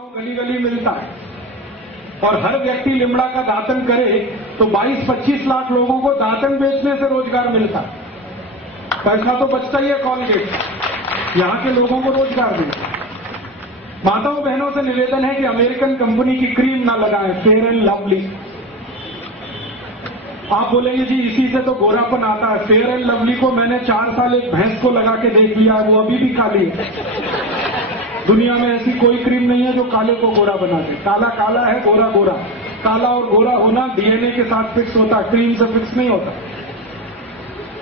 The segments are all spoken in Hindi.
गली गली मिलता है और हर व्यक्ति लिमड़ा का दातन करे तो 22-25 लाख लोगों को दातन बेचने से रोजगार मिलता है। पैसा तो बचता ही है कॉलगेट, यहां के लोगों को रोजगार मिलता है। माताओं बहनों से निवेदन है कि अमेरिकन कंपनी की क्रीम ना लगाएं, फेयर एंड लवली। आप बोलेंगे जी इसी से तो गोरापन आता है। फेयर एंड लवली को मैंने 4 साल एक भैंस को लगा के देख लिया है, वो अभी भी काली है। दुनिया में ऐसी कोई क्रीम नहीं है जो काले को गोरा बना दे। काला काला है, गोरा गोरा। काला और गोरा होना डीएनए के साथ फिक्स होता है, क्रीम से फिक्स नहीं होता।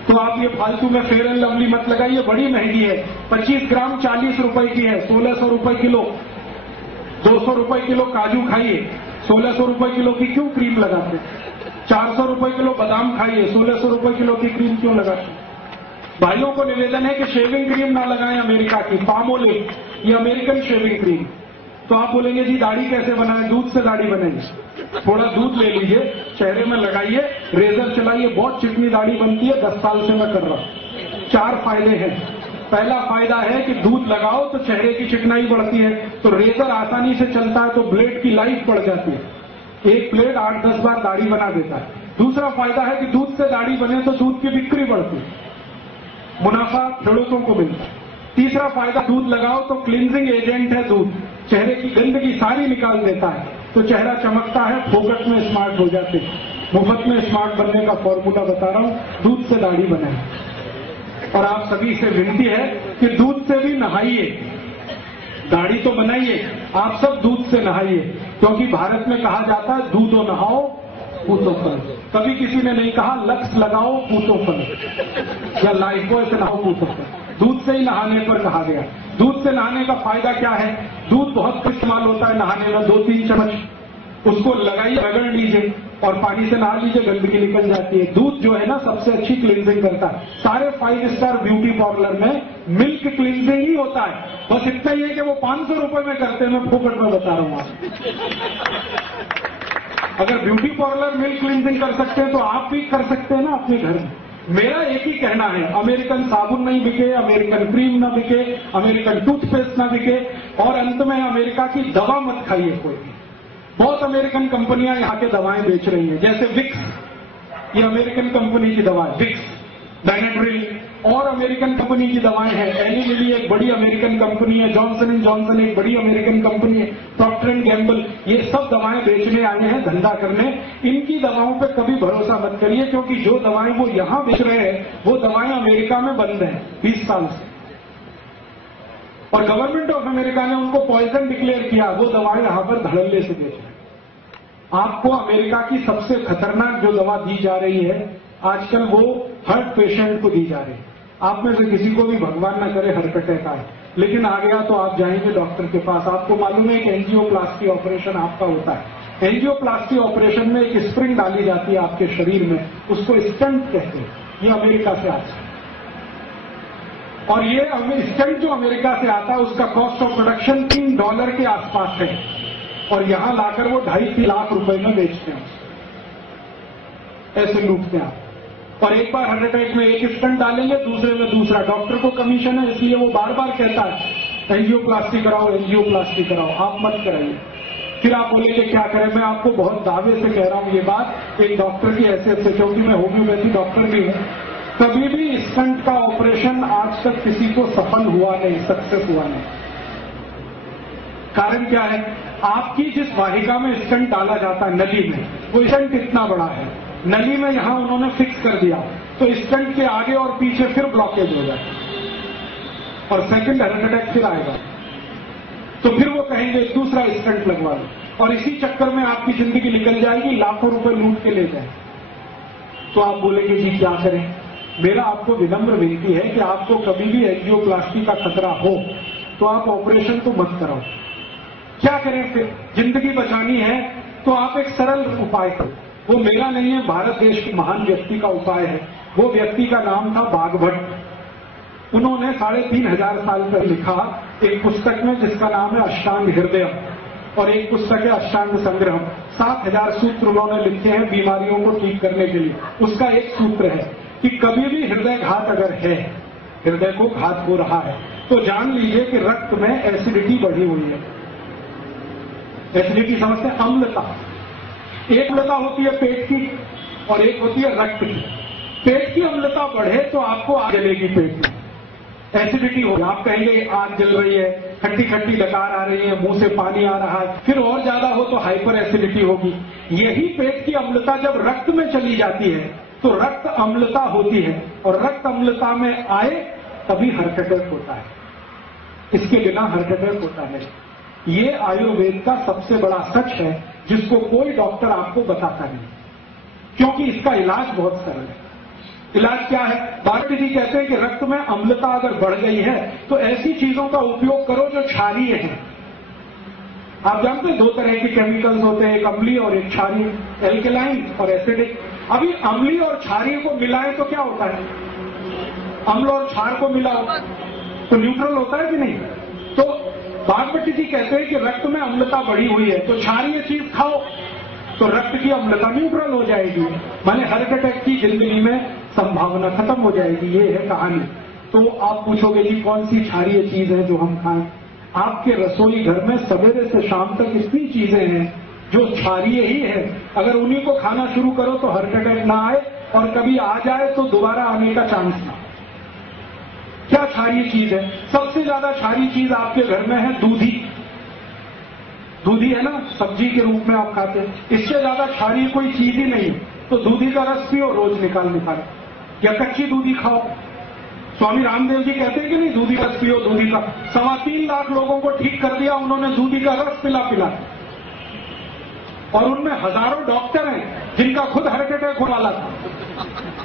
तो आप ये फालतू में फेयर एंड लवली मत लगाइए, बड़ी महंगी है। 25 ग्राम 40 रुपए की है, 1600 रुपए किलो। 200 रुपए किलो काजू खाइए, 1600 रुपए किलो की क्यों क्रीम लगाते? 400 रुपए किलो बादाम खाइए, 1600 रुपए किलो की क्रीम क्यों लगाते? भाइयों को निवेदन है कि शेविंग क्रीम ना लगाएं अमेरिका की, पामोलिव, ये अमेरिकन शेविंग क्रीम। तो आप बोलेंगे जी दाढ़ी कैसे बनाएं? दूध से दाढ़ी बनेगी। थोड़ा दूध ले लीजिए, चेहरे में लगाइए, रेजर चलाइए, बहुत चिकनी दाढ़ी बनती है। 10 साल से मैं कर रहा हूं। 4 फायदे हैं। पहला फायदा है कि दूध लगाओ तो चेहरे की चिकनाई बढ़ती है, तो रेजर आसानी से चलता है, तो ब्लेड की लाइफ बढ़ जाती है। एक ब्लेड 8-10 बार दाढ़ी बना देता है। दूसरा फायदा है कि दूध से दाढ़ी बने तो दूध की बिक्री बढ़ती है, मुनाफा खेडूतों को मिलता है। तीसरा फायदा, दूध लगाओ तो क्लींजिंग एजेंट है दूध, चेहरे की गंदगी सारी निकाल देता है, तो चेहरा चमकता है, फोकट में स्मार्ट हो जाते हैं। मुफ्त में स्मार्ट बनने का फॉर्मूला बता रहा हूं, दूध से दाढ़ी बनाए। और आप सभी से विनती है कि दूध से भी नहाइए, दाढ़ी तो बनाइए, आप सब दूध से नहाइए, क्योंकि भारत में कहा जाता है दूधो नहाओ पूतो फल। कभी किसी ने नहीं कहा लक्स लगाओ पूतो फल या लाइफबॉय से नहाओ पूतो फल। दूध से ही नहाने पर कहा गया। दूध से नहाने का फायदा क्या है? दूध बहुत इस्तेमाल होता है नहाने में, 2-3 चम्मच उसको लगाइए, रगड़ लीजिए और पानी से नहा लीजिए, गंदगी निकल जाती है। दूध जो है ना सबसे अच्छी क्लींजिंग करता है। सारे 5 स्टार ब्यूटी पार्लर में मिल्क क्लींजिंग ही होता है। बस इतना ही है कि वो 500 रुपए में करते हैं, मैं फोकट में बता रहा हूं आपको। अगर ब्यूटी पार्लर मिल्क क्लींजिंग कर सकते हैं तो आप भी कर सकते हैं ना अपने घर में। मेरा एक ही कहना है, अमेरिकन साबुन नहीं बिके, अमेरिकन क्रीम ना बिके, अमेरिकन टूथपेस्ट ना बिके, और अंत में अमेरिका की दवा मत खाइए कोई भी। बहुत अमेरिकन कंपनियां यहां के दवाएं बेच रही हैं, जैसे विक्स, ये अमेरिकन कंपनी की दवा है, विक्स, बेनेड्रिल, और अमेरिकन कंपनी की दवाएं हैं। एलिमिली एक बड़ी अमेरिकन कंपनी है, जॉनसन एंड जॉनसन एक बड़ी अमेरिकन कंपनी है, प्रॉक्टर एंड गैम्बल, ये सब दवाएं बेचने आए हैं, धंधा करने। इनकी दवाओं पे कभी भरोसा मत करिए, क्योंकि जो दवाएं वो यहां बेच रहे हैं वो दवाएं अमेरिका में बंद हैं 20 साल से, और गवर्नमेंट ऑफ अमेरिका ने उनको पॉइजन डिक्लेयर किया। वो दवाएं यहां पर धड़ल्ले से बेच रहे हैं। आपको अमेरिका की सबसे खतरनाक जो दवा दी जा रही है आजकल, वो हार्ट पेशेंट को दी जा रही है। आप में से किसी को भी भगवान न करे हार्ट अटैक आए, लेकिन आ गया तो आप जाएंगे डॉक्टर के पास। आपको मालूम है कि एंजियोप्लास्टी ऑपरेशन आपका होता है। एंजियोप्लास्टी ऑपरेशन में एक स्प्रिंग डाली जाती है आपके शरीर में, उसको स्टंट कहते हैं। ये अमेरिका से आता है, और ये स्टंट जो अमेरिका से आता है उसका कॉस्ट ऑफ प्रोडक्शन $3 के आसपास है, और यहां लाकर वो 2.5 लाख रुपए में बेचते हैं। ऐसे लूटते हैं आप। और एक बार हार्ट अटैक में एक स्टंट डालेंगे, दूसरे में दूसरा। डॉक्टर को कमीशन है, इसलिए वो बार बार कहता है एंजियोप्लास्टी कराओ, एंजियोप्लास्टी कराओ। आप मत कराइए। फिर आप बोलेंगे क्या करें? मैं आपको बहुत दावे से कह रहा हूं ये बात, एक डॉक्टर की हैसियत से, क्योंकि मैं होम्योपैथी डॉक्टर भी हूं। कभी भी स्टंट का ऑपरेशन आज तक किसी को सफल हुआ नहीं, सक्सेस हुआ नहीं। कारण क्या है? आपकी जिस वाहिका में स्टंट डाला जाता है नली में, वो स्टंट इतना बड़ा है, नली में यहां उन्होंने फिक्स कर दिया, तो स्टंट के आगे और पीछे फिर ब्लॉकेज हो जाए और सेकंड हार्ट अटैक फिर आएगा। तो फिर वो कहेंगे दूसरा स्टंट लगवा लो, और इसी चक्कर में आपकी जिंदगी निकल जाएगी, लाखों रुपए लूट के ले जाए। तो आप बोलेंगे जी क्या करें? मेरा आपको विनम्र विनती है कि आपको कभी भी एंजियोप्लास्टी का खतरा हो तो आप ऑपरेशन तो मत कराओ। क्या करें फिर? जिंदगी बचानी है तो आप एक सरल उपाय करो। वो मेरा नहीं है, भारत देश के महान व्यक्ति का उपाय है। वो व्यक्ति का नाम था बागभट्ट। उन्होंने 3500 साल पहले लिखा एक पुस्तक में, जिसका नाम है अष्टांग हृदय, और एक पुस्तक है अष्टांग संग्रह। 7000 सूत्र उन्होंने लिखे हैं बीमारियों को ठीक करने के लिए। उसका एक सूत्र है कि कभी भी हृदय घात अगर है, हृदय को घात हो रहा है, तो जान लीजिए कि रक्त में एसिडिटी बढ़ी हुई है। एसिडिटी समझते हैं? अम्लता। एक अम्लता होती है पेट की और एक होती है रक्त की। पेट की अम्लता बढ़े तो आपको आग जलेगी पेट में, एसिडिटी होगी, आप कहेंगे आग जल रही है, खट्टी खट्टी डकार आ रही है, मुंह से पानी आ रहा है। फिर और ज्यादा हो तो हाइपर एसिडिटी होगी। यही पेट की अम्लता जब रक्त में चली जाती है तो रक्त अम्लता होती है, और रक्त अम्लता में आए तभी हार्ट अटैक होता है। इसके बिना हार्ट अटैक होता है। ये आयुर्वेद का सबसे बड़ा सच है जिसको कोई डॉक्टर आपको बताता नहीं, क्योंकि इसका इलाज बहुत सरल है। इलाज क्या है? भारती जी कहते हैं कि रक्त में अम्लता अगर बढ़ गई है तो ऐसी चीजों का उपयोग करो जो क्षारीय है। आप जानते हैं 2 तरह के केमिकल्स होते हैं, एक अम्लीय और एक क्षारीय, एल्केलाइन और एसिडिक। अभी अम्लीय और क्षारीय को मिलाएं तो क्या होता है? अम्ल और क्षार को मिलाओ तो न्यूट्रल होता है कि नहीं? तो भागवती जी कहते हैं कि रक्त में अम्लता बढ़ी हुई है तो क्षारीय चीज खाओ तो रक्त की अम्लता न्यूट्रल हो जाएगी, माने हार्ट अटैक की जिंदगी में संभावना खत्म हो जाएगी। ये है कहानी। तो आप पूछोगे जी कौन सी क्षारीय चीज है जो हम खाएं? आपके रसोई घर में सवेरे से शाम तक इतनी चीजें हैं जो क्षारीय ही है। अगर उन्हीं को खाना शुरू करो तो हार्ट अटैक ना आए, और कभी आ जाए तो दोबारा आने का चांस ना। क्या क्षारीय चीज है? सबसे ज्यादा क्षारीय चीज आपके घर में है दूधी। दूधी है ना, सब्जी के रूप में आप खाते हैं, इससे ज्यादा क्षारीय कोई चीज ही नहीं। तो दूधी का रस पियो रोज निकाल, या कच्ची दूधी खाओ। स्वामी रामदेव जी कहते हैं कि नहीं, दूधी का रस पियो। दूधी का 3.25 लाख लोगों को ठीक कर दिया उन्होंने दूधी का रस पिला पिला, और उनमें हजारों डॉक्टर हैं जिनका खुद हार्ट अटैक होने वाला था।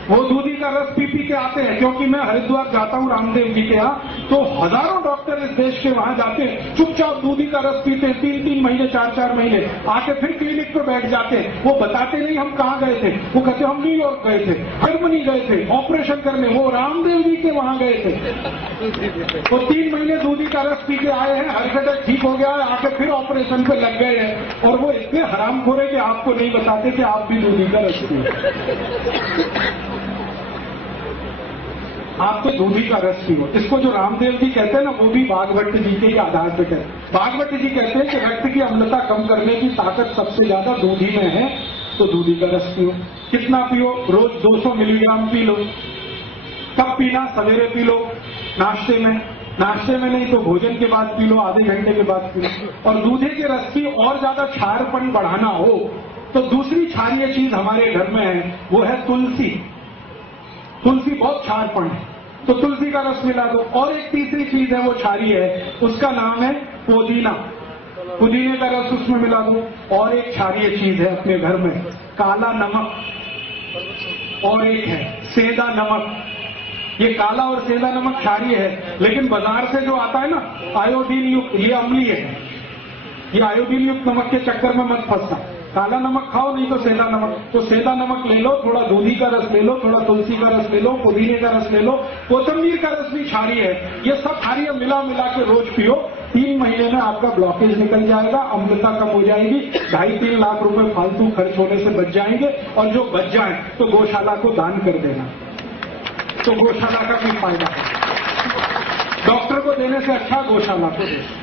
वो दूधी का रस पी के आते हैं, क्योंकि मैं हरिद्वार जाता हूँ रामदेव जी के यहाँ, तो हजारों डॉक्टर इस देश के वहां जाते हैं, चुपचाप दूधी का रस पीते, 3-3 महीने 4-4 महीने, आके फिर क्लिनिक पे बैठ जाते हैं। वो बताते नहीं हम कहाँ गए थे, वो कहते हम न्यूयॉर्क गए थे, जर्मनी गए थे ऑपरेशन करने, वो रामदेव जी के वहां गए थे। वो 3 महीने दूधी का रस पी के आए हैं, हार्ट अटैक ठीक हो गया है, आके फिर ऑपरेशन पे लग गए हैं। और वो इतने हरामखोर है कि आपको नहीं बताते कि आप भी दूधी का रस पिए। आप तो दूधी का रस पियो। इसको जो रामदेव जी कहते हैं ना, वो भी भागवत जी के आधार पर कहते हैं। भागवत जी कहते हैं कि रक्त की अम्लता कम करने की ताकत सबसे ज्यादा दूधी में है, तो दूधी का रस पियो। कितना पियो? रोज 200 मिलीग्राम पी लो। कब पीना? सवेरे पी लो, नाश्ते में, नाश्ते में नहीं तो भोजन के बाद पी लो, आधे घंटे के बाद पी लो। और दूधे के रस की और ज्यादा क्षारपन बढ़ाना हो तो दूसरी क्षारीय चीज हमारे घर में है, वो है तुलसी। तुलसी बहुत क्षारपन है, तो तुलसी का रस मिला दो। और एक तीसरी चीज है वो क्षारीय है, उसका नाम है पुदीना। पुदीने का रस उसमें मिला दो। और एक क्षारीय चीज है अपने घर में, काला नमक, और एक है सेंधा नमक। ये काला और सेंधा नमक क्षारीय है, लेकिन बाजार से जो आता है ना आयोडीन युक्त, ये अम्लीय है। ये आयोडीन युक्त नमक के चक्कर में मत फंसना। काला नमक खाओ, नहीं तो सेंधा नमक। तो सेंधा नमक ले लो, थोड़ा दूधी का रस ले लो, थोड़ा तुलसी का रस ले लो, पुदीने का रस ले लो, कोतंबीर का रस भी क्षारीय है। ये सब क्षारीय मिला मिला के रोज पियो। 3 महीने में आपका ब्लॉकेज निकल जाएगा, अम्लता कम हो जाएगी, 2.5-3 लाख रुपए फालतू खर्च होने से बच जाएंगे। और जो बच जाए तो गौशाला को दान कर देना, तो गौशाला का भी फायदा है। डॉक्टर को देने से अच्छा गौशाला को देना।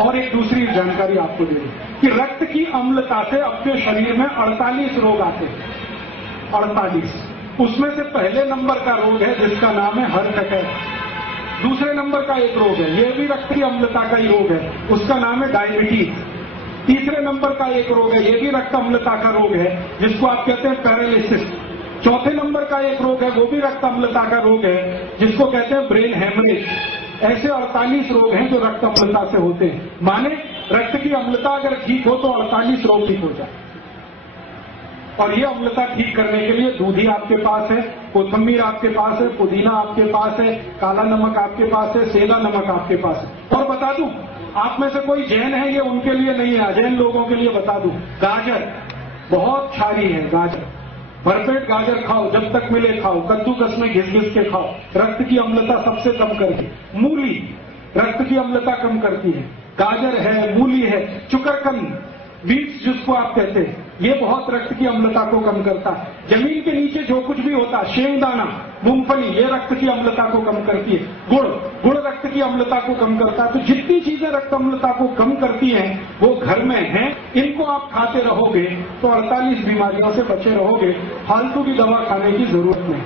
और एक दूसरी जानकारी आपको दे दूं कि रक्त की अम्लता से अपने शरीर में 48 रोग आते हैं। 48। उसमें से पहले नंबर का रोग है जिसका नाम है हार्ट अटैक। दूसरे नंबर का एक रोग है, यह भी रक्त की अम्लता का ही रोग है, उसका नाम है डायबिटीज। तीसरे नंबर का एक रोग है, यह भी रक्त अम्लता का रोग है, जिसको आप कहते हैं पैरालिसिस। चौथे नंबर का एक रोग है, वो भी रक्त अम्लता का रोग है, जिसको कहते हैं ब्रेन हेमरेज। ऐसे 48 रोग हैं जो रक्त अम्लता से होते हैं। माने रक्त की अम्लता अगर ठीक हो तो 48 रोग ठीक हो जाए। और ये अम्लता ठीक करने के लिए दूधी आपके पास है, कोथमीर आपके पास है, पुदीना आपके पास है, काला नमक आपके पास है, सेंधा नमक आपके पास है। और बता दूं, आप में से कोई जैन है, ये उनके लिए नहीं है, अजैन लोगों के लिए बता दूं, गाजर बहुत क्षारीय है। गाजर, भरपेट गाजर खाओ, जब तक मिले खाओ, कद्दूकस में घिस घिस के खाओ, रक्त की अम्लता सबसे कम करती। मूली रक्त की अम्लता कम करती है। गाजर है, मूली है, चुकरकंद, बीट्स जिसको आप कहते हैं, ये बहुत रक्त की अम्लता को कम करता है। जमीन के नीचे जो कुछ भी होता है, शेंगदाना, मूंगफली, ये रक्त की अम्लता को कम करती है। गुड़ रक्त की अम्लता को कम करता है। तो जितनी चीजें रक्त अम्लता को कम करती हैं वो घर में हैं। इनको आप खाते रहोगे तो 48 बीमारियों से बचे रहोगे, फालतू की दवा खाने की जरूरत नहीं।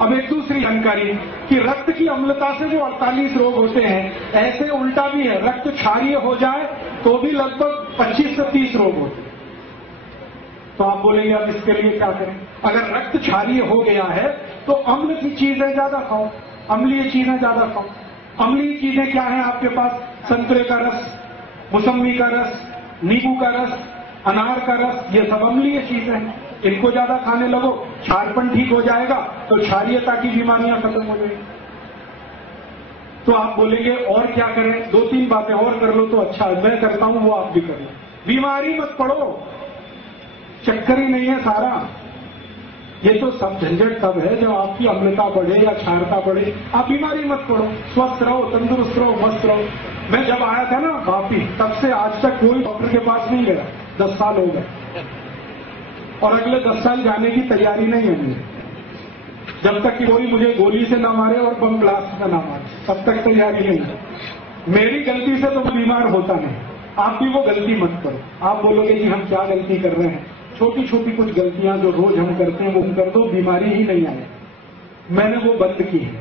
अब एक दूसरी जानकारी कि रक्त की अम्लता से जो 48 रोग होते हैं, ऐसे उल्टा भी है, रक्त क्षारीय हो जाए तो भी लगभग 25 से 30 रोग होते हैं। तो आप बोलेंगे अब इसके लिए क्या करें? अगर रक्त क्षारीय हो गया है तो अम्ल की चीजें ज्यादा खाओ, अम्लीय चीजें ज्यादा खाओ। अम्लीय चीजें क्या है आपके पास? संतरे का रस, मौसम्बी का रस, नींबू का रस, अनार का रस, ये सब अम्लीय चीजें हैं। इनको ज्यादा खाने लगो, क्षारपन ठीक हो जाएगा तो क्षारीयता की बीमारियां खत्म हो जाएगी। तो आप बोलेंगे और क्या करें? 2-3 बातें और कर लो तो अच्छा है, मैं करता हूं वो आप भी कर लो। बीमारी मत पड़ो, चक्कर ही नहीं है सारा। ये तो सब झंझट तब है जब आपकी अम्लता बढ़े या क्षारता बढ़े। आप बीमारी मत पड़ो, स्वस्थ रहो, तंदुरुस्त रहो, मस्त रहो। मैं जब आया था ना वापी, तब से आज तक कोई डॉक्टर के पास नहीं गया, 10 साल हो गए, और अगले 10 साल जाने की तैयारी नहीं है मुझे, जब तक कि कोई मुझे गोली से ना मारे और बम ब्लास्ट से ना मारे, तब तक तैयारी नहीं है। मेरी गलती से तो बीमार होता नहीं, आप भी वो गलती मत करो। आप बोलोगे कि हम क्या गलती कर रहे हैं? छोटी छोटी कुछ गलतियां जो रोज हम करते हैं वो कर दो, बीमारी ही नहीं आए। मैंने वो बंद की है।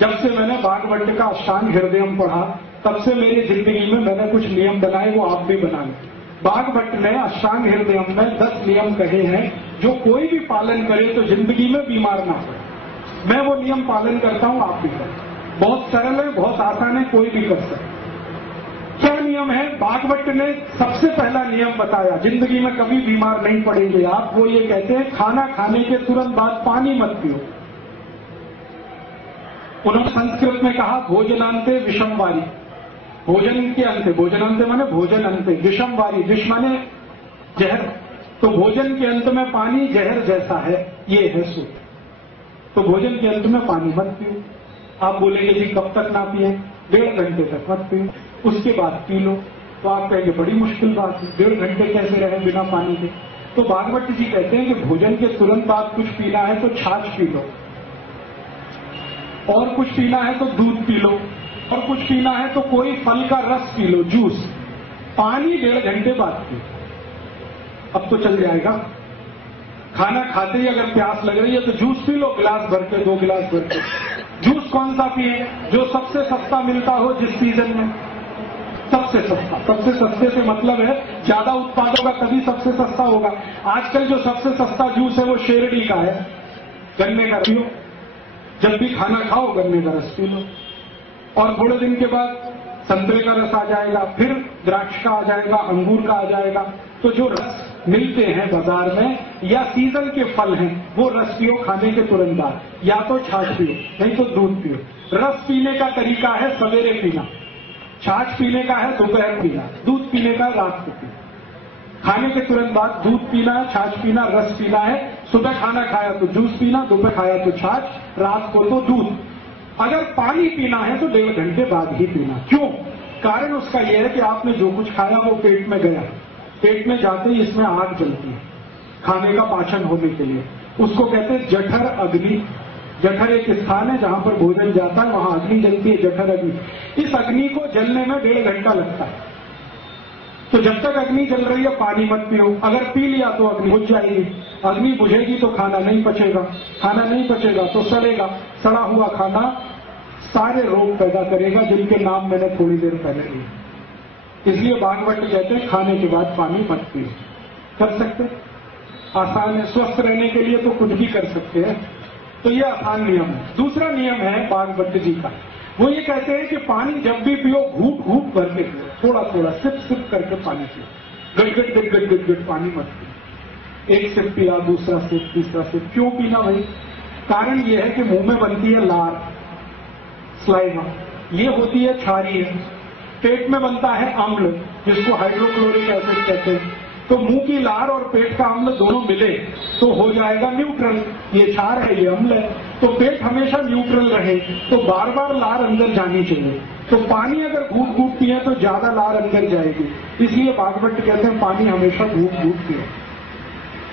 जब से मैंने भागवत का अष्टांग हृदयम पढ़ा, तब से मेरी जिंदगी में मैंने कुछ नियम बनाए, वो आप भी बना लें। भागवत ने अष्टांग हृदयम में 10 नियम कहे हैं, जो कोई भी पालन करे तो जिंदगी में बीमार ना हो। मैं वो नियम पालन करता हूं, आप भी करें। बहुत सरल है, बहुत आसान है, कोई भी कर सकता। क्या नियम है? भागवत ने सबसे पहला नियम बताया, जिंदगी में कभी बीमार नहीं पड़ेंगे आप। वो ये कहते हैं खाना खाने के तुरंत बाद पानी मत पियो। उन्होंने संस्कृत में कहा भोजनांते विषमवारी, भोजन के अंत, भोजनांते माने भोजन अंत, विषमवारी, विष माने जहर। तो भोजन के अंत में पानी जहर जैसा है, ये है सूत्र। तो भोजन के अंत में पानी मत पियो। आप बोलेंगे जी कब तक ना पिए? 1.5 घंटे तक मत पियो, उसके बाद पी लो। तो आप कहेंगे बड़ी मुश्किल बात है, 1.5 घंटे कैसे रहे बिना पानी के? तो भागवत जी कहते हैं कि भोजन के तुरंत बाद कुछ पीना है तो छाछ पी लो, और कुछ पीना है तो दूध पी लो, और कुछ पीना है तो कोई फल का रस पी लो, जूस। पानी 1.5 घंटे बाद पियो, अब तो चल जाएगा। खाना खाते ही अगर प्यास लग रही है तो जूस पी लो, गिलास भर के, 2 गिलास भर के। जूस कौन सा पिए? जो सबसे सस्ता मिलता हो जिस सीजन में, सबसे सस्ता। सबसे सस्ते से मतलब है ज्यादा उत्पादों का तभी सबसे सस्ता होगा। आजकल जो सबसे सस्ता जूस है वो शेरडी का है, गन्ने का पियो। जब भी खाना खाओ गन्ने का रस पी लो, और थोड़े दिन के बाद संतरे का रस आ जाएगा, फिर द्राक्ष का आ जाएगा, अंगूर का आ जाएगा। तो जो रस मिलते हैं बाजार में या सीजन के फल हैं, वो रस पियो खाने के तुरंत बाद, या तो छाछ पियो नहीं तो दूध पियो। रस पीने का तरीका है सवेरे पीना, छाछ पीने का है दोपहर पीना, दूध पीने का रात को पीना। खाने के तुरंत बाद दूध पीना है, छाछ पीना, रस पीना है। सुबह खाना खाया तो जूस पीना, दोपहर खाया तो छाछ, रात को तो दूध। अगर पानी पीना है तो 1.5 घंटे बाद ही पीना। क्यों? कारण उसका यह है कि आपने जो कुछ खाया वो पेट में गया, पेट में जाते ही इसमें आग जलती है खाने का पाचन होने के लिए। उसको कहते हैं जठर अग्नि। जठर एक स्थान है जहां पर भोजन जाता है, वहां अग्नि जलती है, जठर अग्नि। इस अग्नि को जलने में 1.5 घंटा लगता है। तो जब तक अग्नि जल रही है पानी मत पियो। अगर पी लिया तो अग्नि बुझ जाएगी, अग्नि बुझेगी तो खाना नहीं पचेगा, खाना नहीं पचेगा तो सड़ेगा। सड़ा हुआ खाना सारे रोग पैदा करेगा जिनके नाम मैंने थोड़ी देर पहले लिए। इसलिए भागवत कहते हैं खाने के बाद पानी मत पियो। कर सकते, आसान है। स्वस्थ रहने के लिए तो कुछ भी कर सकते हैं। तो ये आसान नियम है। दूसरा नियम है भागवत जी का, वो ये कहते हैं कि पानी जब भी पियो घूट घूट भर के पियो, थोड़ा थोड़ा सिप सिप करके पानी पियो। गट गट गट गट गट गट पानी मत पियो। एक सिप पिया, दूसरा सिप, तीसरा सिप। क्यों पीना भाई? कारण ये है कि मुंह में बनती है लार, स्लाइवा, ये होती है क्षारीय। पेट में बनता है अम्ल, जिसको हाइड्रोक्लोरिक एसिड कहते हैं। तो मुंह की लार और पेट का अम्ल दोनों मिले तो हो जाएगा न्यूट्रल। ये क्षार है, ये अम्ल है। तो पेट हमेशा न्यूट्रल रहे तो बार बार लार अंदर जानी चाहिए। तो पानी अगर घूट घूट पिए तो ज्यादा लार अंदर जाएगी। इसलिए भागवत कहते हैं पानी हमेशा घूट घूट पिए।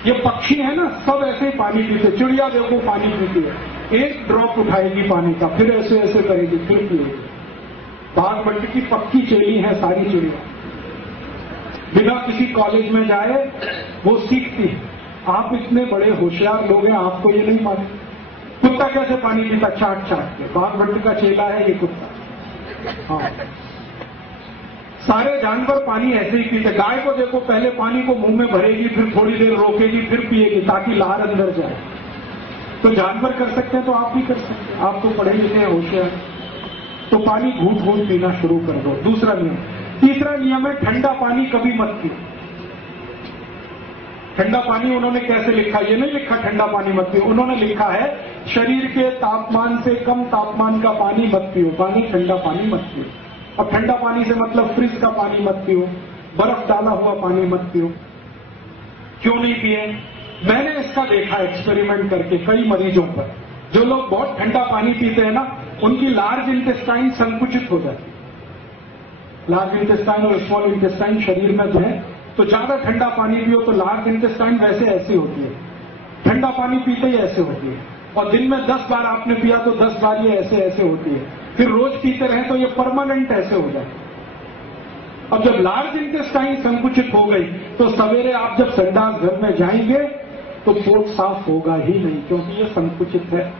ये पक्षी है ना, सब ऐसे ही पानी पीते। चिड़िया देखो पानी पीती है, एक ड्रॉप उठाएगी पानी का, फिर ऐसे ऐसे करेगी, फिर पिएगी। बाघ की पक्की चेली है सारी चिड़िया, बिना किसी कॉलेज में जाए वो सीखती है। आप इतने बड़े होशियार लोग हैं, आपको ये नहीं मालूम कुत्ता कैसे पानी पीता? चाट चाट के। बाघ का चेला है ये कुत्ता। हाँ, सारे जानवर पानी ऐसे ही पीते। गाय को देखो, पहले पानी को मुंह में भरेगी, फिर थोड़ी देर रोकेगी, फिर पिएगी ताकि लार अंदर जाए। तो जानवर कर सकते हैं तो आप भी कर सकते हैं। आप तो पढ़े लिखे हैं, होशियार। तो पानी घूट घूट पीना शुरू कर दो। दूसरा नियम। तीसरा नियम है ठंडा पानी कभी मत पियो। ठंडा पानी उन्होंने कैसे लिखा? ये नहीं लिखा ठंडा पानी मत पियो, उन्होंने लिखा है शरीर के तापमान से कम तापमान का पानी मत पियो। पानी ठंडा पानी मत पियो। अब ठंडा पानी से मतलब फ्रिज का पानी मत पियो, बर्फ डाला हुआ पानी मत पियो। क्यों नहीं पिए? मैंने इसका देखा एक्सपेरिमेंट करके कई मरीजों पर। जो लोग बहुत ठंडा पानी पीते हैं ना, उनकी लार्ज इंटेस्टाइन संकुचित हो जाती है। लार्ज इंटेस्टाइन और स्मॉल इंटेस्टाइन शरीर में जो है, तो ज्यादा ठंडा पानी पियो तो लार्ज इंटेस्टाइन वैसे ऐसी होती है, ठंडा पानी पीते ही ऐसे होती है। और दिन में 10 बार आपने पिया तो 10 बार ये ऐसे ऐसे होती है। फिर रोज पीते रहे तो ये परमानेंट ऐसे हो जाए। अब जब लार्ज इंटेस्टाइन संकुचित हो गई तो सवेरे आप जब संडास घर में जाएंगे तो पेट साफ होगा ही नहीं, क्योंकि ये संकुचित है।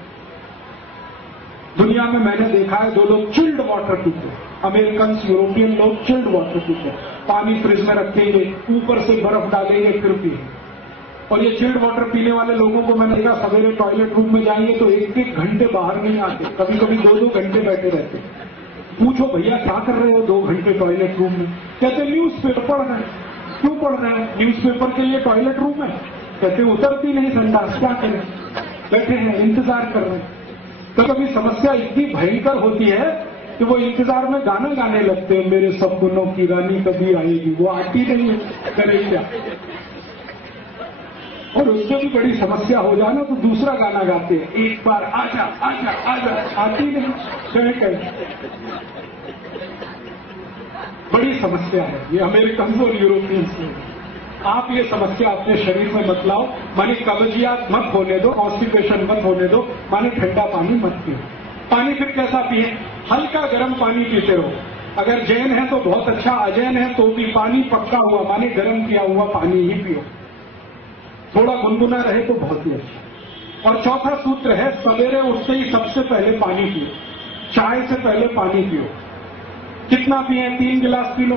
दुनिया में मैंने देखा है, जो लोग चिल्ड वाटर पीते हैं, अमेरिकन यूरोपियन लोग चिल्ड वाटर पीते हैं। पानी फ्रिज में रखेंगे, ऊपर से बर्फ डालेंगे, फिर पिएंगे। और ये चिल्ड वाटर पीने वाले लोगों को मैंने देखा, सवेरे टॉयलेट रूम में जाएंगे तो 1-1 घंटे बाहर नहीं आते, कभी कभी 2-2 घंटे बैठे रहते। पूछो भैया क्या कर रहे हो 2 घंटे टॉयलेट रूम में? कहते न्यूज़पेपर पढ़ रहे हैं। क्यों पढ़ रहे हैं? न्यूज़पेपर के लिए टॉयलेट रूम है? कहते उतरती नहीं संडास, क्या करें, बैठे हैं इंतजार कर रहे हैं। तो कभी समस्या इतनी भयंकर होती है कि वो इंतजार में गाना गाने लगते हैं, मेरे सपनों की रानी कभी आएगी, वो आती नहीं है, करे क्या? और उससे भी बड़ी समस्या हो जाए ना तो दूसरा गाना गाते हैं, एक बार आजा आजा आजा, आती नहीं, कहे बड़ी समस्या है ये अमेरिकन और यूरोपियंस में। आप ये समस्या अपने शरीर में मत लाओ, माने कब्जियत मत होने दो, कॉन्स्टिपेशन मत होने दो, माने ठंडा पानी मत पियो। पानी फिर कैसा पिए? हल्का गर्म पानी पीते रहो। अगर जैन है तो बहुत अच्छा, अजैन है तो भी पानी पक्का हुआ माने गर्म किया हुआ पानी ही पियो। थोड़ा गुनगुना रहे तो बहुत ही अच्छा। और चौथा सूत्र है, सवेरे उठते ही सबसे पहले पानी पियो। चाय से पहले पानी पियो। कितना पिए? 3 गिलास पी लो,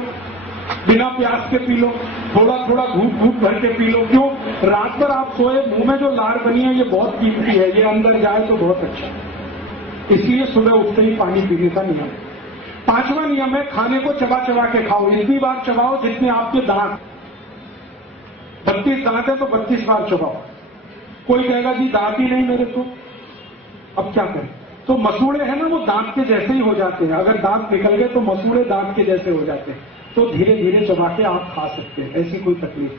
बिना प्यास के पी लो, थोड़ा थोड़ा घूट घूट भर के पी लो। क्यों? रात भर आप सोए, मुंह में जो लार बनी है ये बहुत कीमती है, ये अंदर जाए तो बहुत अच्छा। इसलिए सुबह उठते ही पानी पीने का नियम। 5वां नियम है, खाने को चबा चबा के खाओ। इतनी बार चबाओ जितने आपके दांत, 32 दांत है तो 32 बार चबाओ। कोई कहेगा जी दांत ही नहीं मेरे को, अब क्या करें? तो मसूड़े हैं ना, वो दांत के जैसे ही हो जाते हैं। अगर दांत निकल गए तो मसूड़े दांत के जैसे हो जाते हैं। तो धीरे धीरे चबा के आप खा सकते हैं, ऐसी कोई तकलीफ।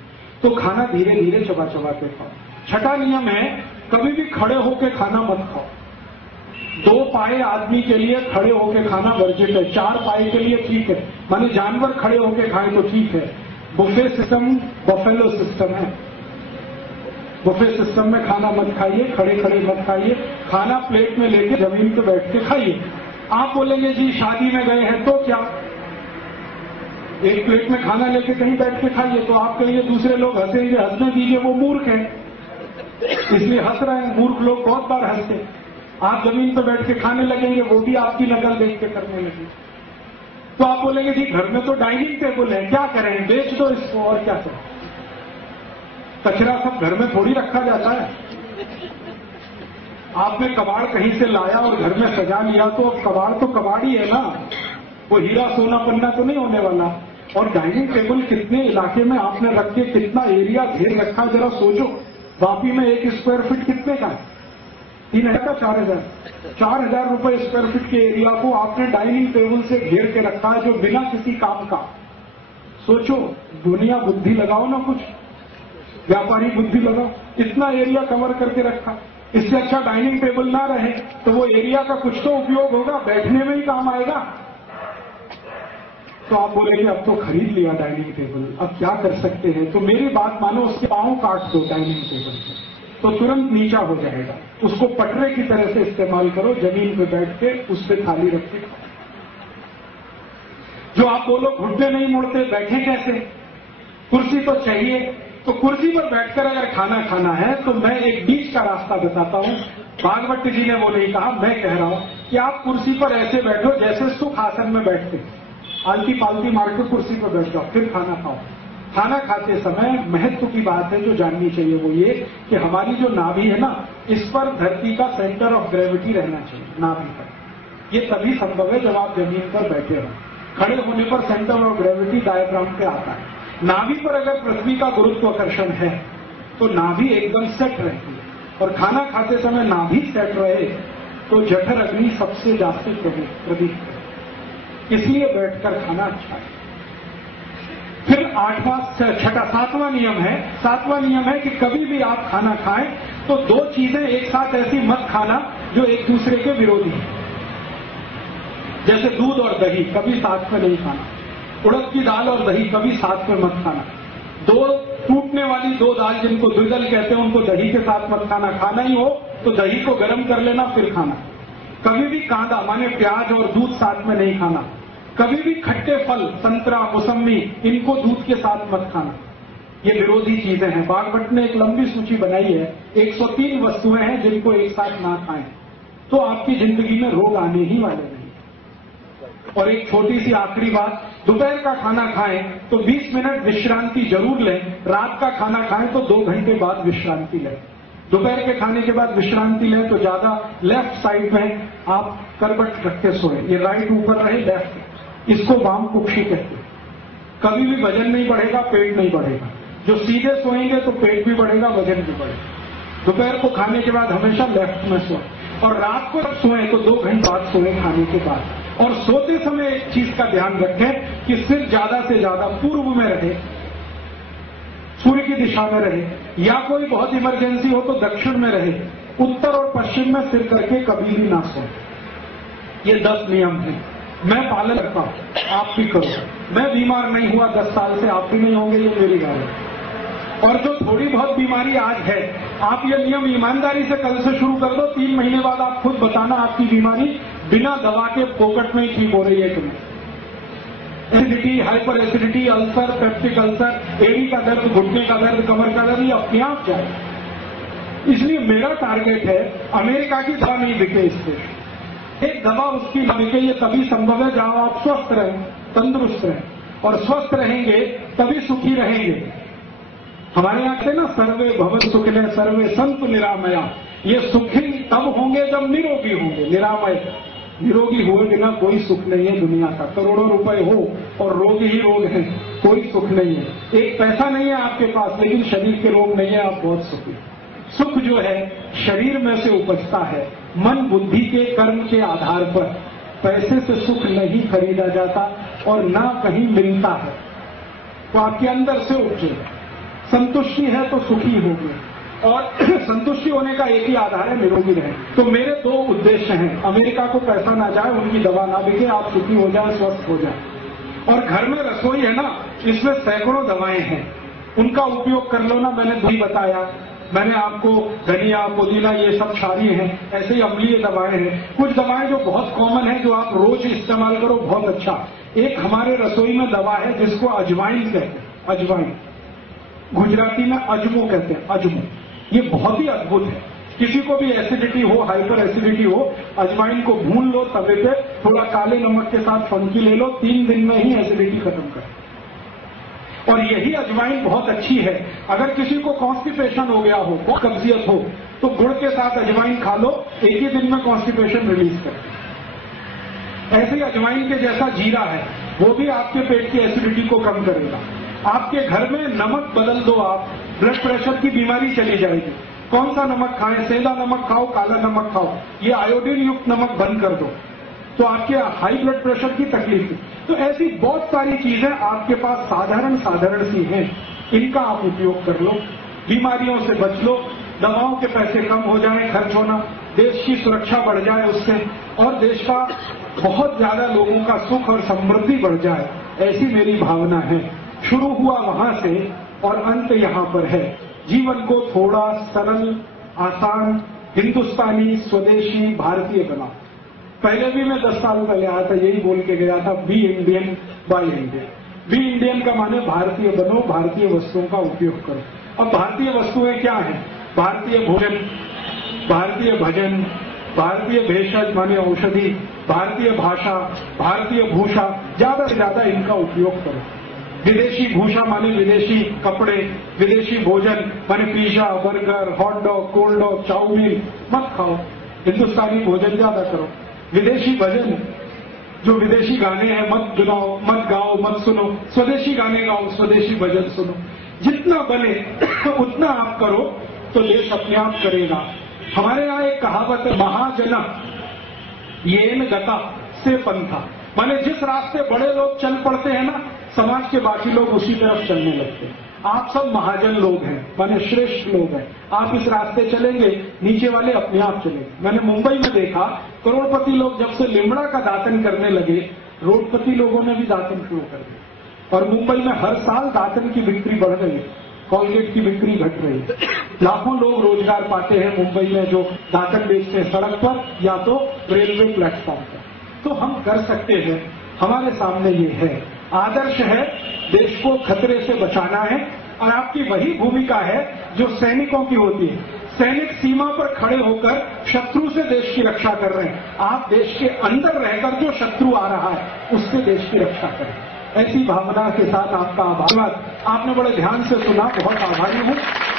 तो खाना धीरे धीरे चबा चबा के खाओ। 6वां नियम है, कभी भी खड़े होके खाना मत खाओ। 2 पाए आदमी के लिए खड़े होके खाना वर्जित है, 4 पाए के लिए ठीक है, माने जानवर खड़े होके खाए तो ठीक है। बुफे सिस्टम बफेलो सिस्टम है। बुफे सिस्टम में खाना मत खाइए, खड़े खड़े मत खाइए। खाना प्लेट में लेके जमीन पे बैठ के खाइए। आप बोलेंगे जी शादी में गए हैं तो क्या, एक प्लेट में खाना लेके कहीं बैठ के खाइए, तो आप कहेंगे दूसरे लोग हंसेंगे, हंसने दीजिए, वो मूर्ख है इसलिए हंस रहे हैं। मूर्ख लोग बहुत बार हंसते। आप जमीन पर बैठ के खाने लगेंगे, वो भी आपकी नकल देख के करने लगे। तो आप बोलेंगे जी घर में तो डाइनिंग टेबल है, क्या करें, बेच दो इसको, और क्या करें? कचरा सब घर में थोड़ी रखा जाता है। आपने कबाड़ कहीं से लाया और घर में सजा लिया तो अब कबाड़ तो कबाड़ ही है ना, वो हीरा सोना पन्ना तो नहीं होने वाला। और डाइनिंग टेबल कितने इलाके में आपने रख के कितना एरिया घेर रखा, जरा सोचो। वापी में 1 स्क्वायर फीट कितने का है? 3000 का 4000, 4000 रुपए स्क्वायर फीट के एरिया को आपने डाइनिंग टेबल से घेर के रखा है, जो बिना किसी काम का। सोचो, दुनिया बुद्धि लगाओ ना, कुछ व्यापारी बुद्धि लगाओ। इतना एरिया कवर करके रखा, इससे अच्छा डाइनिंग टेबल ना रहे तो वो एरिया का कुछ तो उपयोग होगा, बैठने में ही काम आएगा। तो आप बोले कि अब तो खरीद लिया डाइनिंग टेबल, अब क्या कर सकते हैं, तो मेरी बात मानो, उसके पांव काट दो डाइनिंग टेबल से तो तुरंत नीचा हो जाएगा। उसको पटरे की तरह से इस्तेमाल करो, जमीन पे बैठ के उस पे थाली रख के। जो आप बोलो घुटने नहीं मुड़ते, बैठे कैसे, कुर्सी तो चाहिए, तो कुर्सी पर बैठकर अगर खाना खाना है तो मैं एक बीच का रास्ता बताता हूं। भागवत जी ने वो नहीं कहा, मैं कह रहा हूं कि आप कुर्सी पर ऐसे बैठो जैसे सुख आसन में बैठते, आलती पालती मार के कुर्सी पर बैठ जाओ, फिर खाना खाओ। खाना खाते समय महत्व की बात है जो जाननी चाहिए वो ये कि हमारी जो नाभि है ना, इस पर धरती का सेंटर ऑफ ग्रेविटी रहना चाहिए, नाभि पर। ये तभी संभव है जब आप जमीन पर बैठे हो। खड़े होने पर सेंटर ऑफ ग्रेविटी डायफ्राम पे आता है। नाभि पर अगर पृथ्वी का गुरुत्वाकर्षण है तो नाभि एकदम सेट रहती है, और खाना खाते समय नाभि सेट रहे तो जठर अग्नि सबसे जास्ती प्रदीप है। इसलिए बैठकर खाना अच्छा है। फिर सातवां नियम है कि कभी भी आप खाना खाएं तो दो चीजें एक साथ ऐसी मत खाना जो एक दूसरे के विरोधी हैं। जैसे दूध और दही कभी साथ में नहीं खाना, उड़द की दाल और दही कभी साथ में मत खाना, दो टूटने वाली दो दाल जिनको द्विदल कहते हैं उनको दही के साथ मत खाना। खाना ही हो तो दही को गर्म कर लेना फिर खाना। कभी भी कांदा माने प्याज और दूध साथ में नहीं खाना। कभी भी खट्टे फल संतरा मौसम्मी इनको दूध के साथ मत खाना। ये विरोधी चीजें हैं। भागवत ने एक लंबी सूची बनाई है, 103 वस्तुएं हैं जिनको एक साथ ना खाएं तो आपकी जिंदगी में रोग आने ही वाले नहीं। और एक छोटी सी आखिरी बात, दोपहर का खाना खाएं तो 20 मिनट विश्रांति जरूर लें। रात का खाना खाएं तो 2 घंटे बाद विश्रांति लें। दोपहर के खाने के बाद विश्रांति लें तो ज्यादा लेफ्ट साइड में आप करवट रख के सोएं। ये राइट ऊपर रहे, लेफ्ट, इसको वाम कुक्षी कहते हैं। कभी भी वजन नहीं बढ़ेगा, पेट नहीं बढ़ेगा। जो सीधे सोएंगे तो पेट भी बढ़ेगा, वजन भी बढ़ेगा। दोपहर को खाने के बाद हमेशा लेफ्ट में सोएं, और रात को जब सोएं तो 2 घंटे बाद सोएं खाने के बाद। और सोते समय एक चीज का ध्यान रखें कि सिर ज्यादा से ज्यादा पूर्व में रहे, सूर्य की दिशा में रहे, या कोई बहुत इमरजेंसी हो तो दक्षिण में रहे। उत्तर और पश्चिम में सिर करके कभी भी ना सोए। ये 10 नियम हैं, मैं पालन करता हूं, आप भी करो। मैं बीमार नहीं हुआ 10 साल से, आप भी नहीं होंगे, ये मेरी गाय है। और जो थोड़ी बहुत बीमारी आज है, आप ये नियम ईमानदारी से कल से शुरू कर दो। 3 महीने बाद आप खुद बताना आपकी बीमारी बिना दवा के फोकट में ही ठीक हो रही है कि नहीं। Acidity, hyper acidity, ulcer, peptic ulcer, एड़ी का दर्द, घुटने का दर्द, कमर का दर्द, ये अपने आप जाए। इसलिए मेरा टारगेट है अमेरिका की दवा नहीं बिके इस देश, एक दवा उसकी न बिके। ये तभी संभव है जहां आप स्वस्थ रहें, तंदुरुस्त रहें, और स्वस्थ रहेंगे तभी सुखी रहेंगे। हमारे यहाँ कहते ना, सर्वे भवन सुखिनः सर्वे संतु निरामया। ये सुखी तब होंगे जब निरोगी होंगे। निरामय, निरोगी हुए बिना कोई सुख नहीं है दुनिया का। करोड़ों रुपए हो और रोग ही रोग है, कोई सुख नहीं है। एक पैसा नहीं है आपके पास लेकिन शरीर के रोग नहीं है, आप बहुत सुखी। सुख जो है शरीर में से उपजता है, मन बुद्धि के कर्म के आधार पर। पैसे से सुख नहीं खरीदा जाता और ना कहीं मिलता है, तो आपके अंदर से उपजेगा। संतुष्टि है तो सुखी होंगे, और संतुष्टि होने का एक ही आधार है, निरोगी रहें। तो मेरे 2 उद्देश्य हैं, अमेरिका को पैसा ना जाए, उनकी दवा ना बिके, आप सुखी हो जाए, स्वस्थ हो जाए। और घर में रसोई है ना, इसमें सैकड़ों दवाएं हैं, उनका उपयोग कर लो ना। मैंने दही बताया, मैंने आपको धनिया, पुदीना, ये सब क्षारीय हैं। ऐसे ही अम्लीय दवाएं हैं। कुछ दवाएं जो बहुत कॉमन है, जो आप रोज इस्तेमाल करो, बहुत अच्छा। एक हमारे रसोई में दवा है जिसको अजवाइन कहते हैं, अजवाइन, गुजराती में अजमो कहते हैं, अजमो। ये बहुत ही अद्भुत है। किसी को भी एसिडिटी हो, हाइपर एसिडिटी हो, अजवाइन को भून लो तवे पे, थोड़ा काले नमक के साथ फंकी ले लो, 3 दिन में ही एसिडिटी खत्म कर। और यही अजवाइन बहुत अच्छी है। अगर किसी को कॉन्स्टिपेशन हो गया हो, बहुत कब्जियत हो, तो गुड़ के साथ अजवाइन खा लो, एक ही दिन में कॉन्स्टिपेशन रिलीज कर। ऐसे ही अजवाइन के जैसा जीरा है, वो भी आपके पेट की एसिडिटी को कम करेगा। आपके घर में नमक बदल दो आप, ब्लड प्रेशर की बीमारी चली जाएगी। कौन सा नमक खाएं, सेंधा नमक खाओ, काला नमक खाओ, ये आयोडीन युक्त नमक बंद कर दो तो आपके हाई ब्लड प्रेशर की तकलीफ है। तो ऐसी बहुत सारी चीजें आपके पास साधारण सी हैं, इनका आप उपयोग कर लो, बीमारियों से बच लो, दवाओं के पैसे कम हो जाए खर्च होना, देश की सुरक्षा बढ़ जाए उससे, और देश का बहुत ज्यादा लोगों का सुख और समृद्धि बढ़ जाए। ऐसी मेरी भावना है। शुरू हुआ वहां से और अंत यहां पर है। जीवन को थोड़ा सरल, आसान, हिंदुस्तानी, स्वदेशी, भारतीय बनाओ। पहले भी मैं 10 साल पहले आया था, यही बोल के गया था, be Indian buy Indian. Be Indian का माने भारतीय बनो, भारतीय वस्तुओं का उपयोग करो। अब भारतीय वस्तुएं क्या हैं? भारतीय भोजन, भारतीय भजन, भारतीय भेषज माने औषधि, भारतीय भाषा, भारतीय भूषा, ज्यादा से ज्यादा इनका उपयोग करो। विदेशी भूषा माने विदेशी कपड़े, विदेशी भोजन माने pizza, burger, hot dog, cold dog, chowmein मत खाओ। हिंदुस्तानी भोजन ज्यादा करो। विदेशी भजन, जो विदेशी गाने हैं मत गाओ, मत सुनो। स्वदेशी गाने गाओ, स्वदेशी भजन सुनो। जितना बने उतना आप करो तो देश अपने आप करेगा। हमारे यहाँ एक कहावत है, महाजन येन गता से पंथा, माने जिस रास्ते बड़े लोग चल पड़ते हैं ना, समाज के बाकी लोग उसी तरफ चलने लगते हैं। आप सब महाजन लोग हैं, माने श्रेष्ठ लोग हैं। आप इस रास्ते चलेंगे, नीचे वाले अपने आप चलेंगे। मैंने मुंबई में देखा, करोड़पति लोग जब से लिमड़ा का दातन करने लगे, रोडपति लोगों ने भी दातन शुरू कर दिया। और मुंबई में हर साल दातन की बिक्री बढ़ रही है, कॉलगेट की बिक्री घट रही है। लाखों लोग रोजगार पाते हैं मुंबई में, जो दातन बेचते हैं सड़क पर या तो रेलवे प्लेटफॉर्म पर। तो हम कर सकते हैं, हमारे सामने ये है। आदर्श है, देश को खतरे से बचाना है, और आपकी वही भूमिका है जो सैनिकों की होती है। सैनिक सीमा पर खड़े होकर शत्रु से देश की रक्षा कर रहे हैं। आप देश के अंदर रहकर जो शत्रु आ रहा है उससे देश की रक्षा करें। ऐसी भावना के साथ आपका आभार। आपने बड़े ध्यान से सुना, बहुत आभारी हूँ।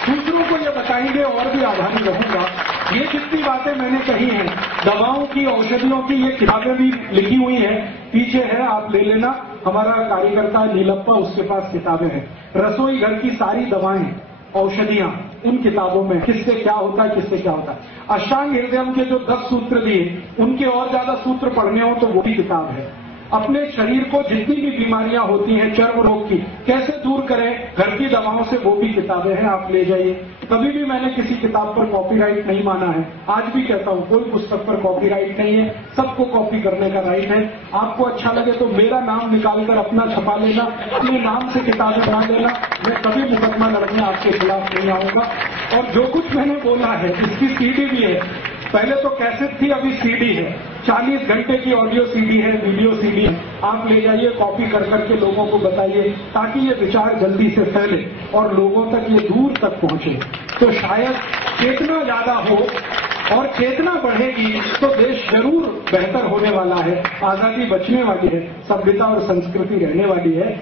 दूसरों को ये बताएंगे और भी आभारी रहूंगा। ये जितनी बातें मैंने कही हैं, दवाओं की, औषधियों की, ये किताबें भी लिखी हुई हैं, पीछे है, आप ले लेना। हमारा कार्यकर्ता नीलप्पा, उसके पास किताबें हैं। रसोई घर की सारी दवाएं, औषधियां उन किताबों में, किससे क्या होता है, किससे क्या होता है। अष्टांग हृदयम के जो 10 सूत्र दिए, उनके और ज्यादा सूत्र पढ़ने हो तो वो भी किताब है। अपने शरीर को जितनी भी बीमारियां होती हैं, चर्म रोग की, कैसे दूर करें, घर की दवाओं से, वो भी किताबें हैं, आप ले जाइए। कभी भी मैंने किसी किताब पर कॉपीराइट नहीं माना है। आज भी कहता हूं, कोई पुस्तक पर कॉपीराइट नहीं है, सबको कॉपी करने का राइट है। आपको अच्छा लगे तो मेरा नाम निकालकर अपना छपा लेना, अपने नाम से किताबें बना लेना। मैं कभी मुकदमा लड़ने आपके खिलाफ नहीं आऊंगा। और जो कुछ मैंने बोला है, इसकी सीडी भी है। पहले तो कैसेट थी, अभी सीडी है। 40 घंटे की ऑडियो सीडी है, वीडियो सीडी है। आप ले जाइए, कॉपी कर करके लोगों को बताइए, ताकि ये विचार जल्दी से फैले और लोगों तक ये दूर तक पहुंचे। तो शायद चेतना ज्यादा हो, और चेतना बढ़ेगी तो देश जरूर बेहतर होने वाला है। आजादी बचने वाली है, सभ्यता और संस्कृति रहने वाली है।